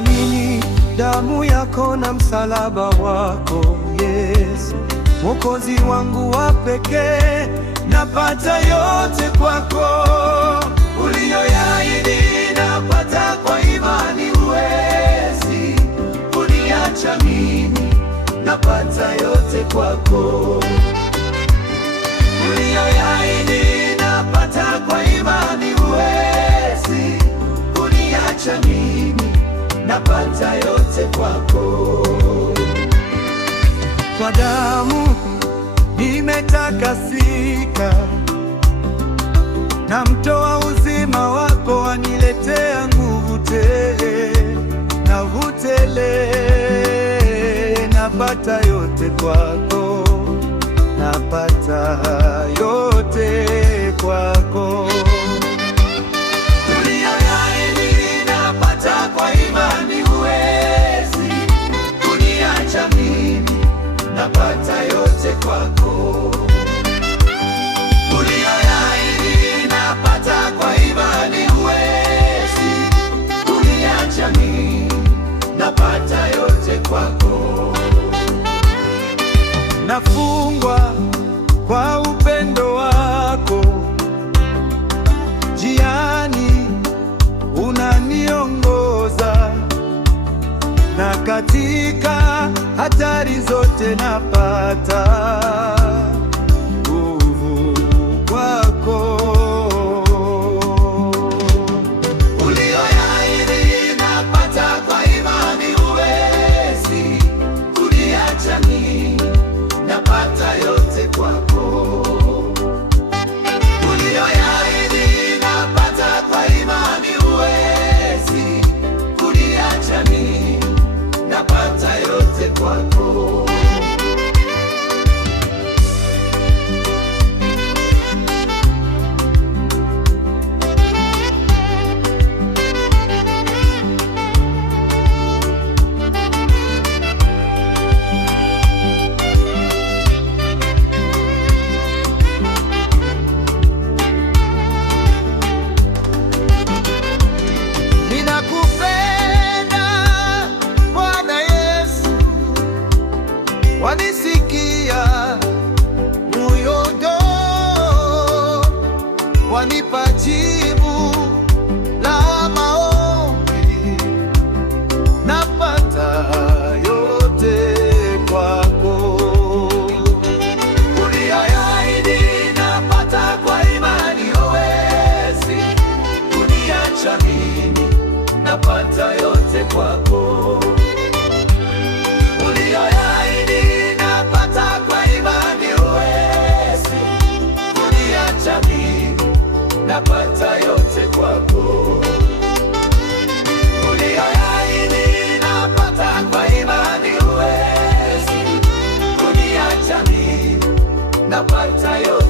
Ninathamini damu yako na msalaba wako Yesu, Mwokozi wangu wa pekee. Napata yote kwako, uliyoyaahidi napata kwa imani. Huwezi kuniacha mimi, napata yote kwako, uliyoyaahidi napata kwa imani. Huwezi kuniacha mimi, napata yote kwako. Kwa damu nimetakasika, na mtoa uzima wako waniletea nguvu tele na utele. Napata yote kwako, napata yote kwako, uliyoyaahidi napata kwa imani. Huwezi kuniacha mimi, napata yote kwako, uliyoyaahidi napata kwa imani. Huwezi kuniacha mimi, napata yote kwako. Nafungwa kwa upendo wako, njiani unaniongoza, na katika hatari zote napata nguvu kwako, uliyoyaahidi napata kwa imani. Huwezi kuniacha mimi, napata yote kwako, uliyoyaahidi napata kwa imani. Huwezi kuniacha mimi, napata yote kwako. Wanisikia moyodo, wanipa jibu la maombi. Napata yote kwako, uliyoyaahidi napata kwa imani. Huwezi kuniacha mimi, napata yote kwako, uliyoyaahidi napata kwa imani. Huwezi kuniacha mimi, napata yote kwako, uliyoyaahidi napata kwa imani. Huwezi kuniacha mimi, napata yote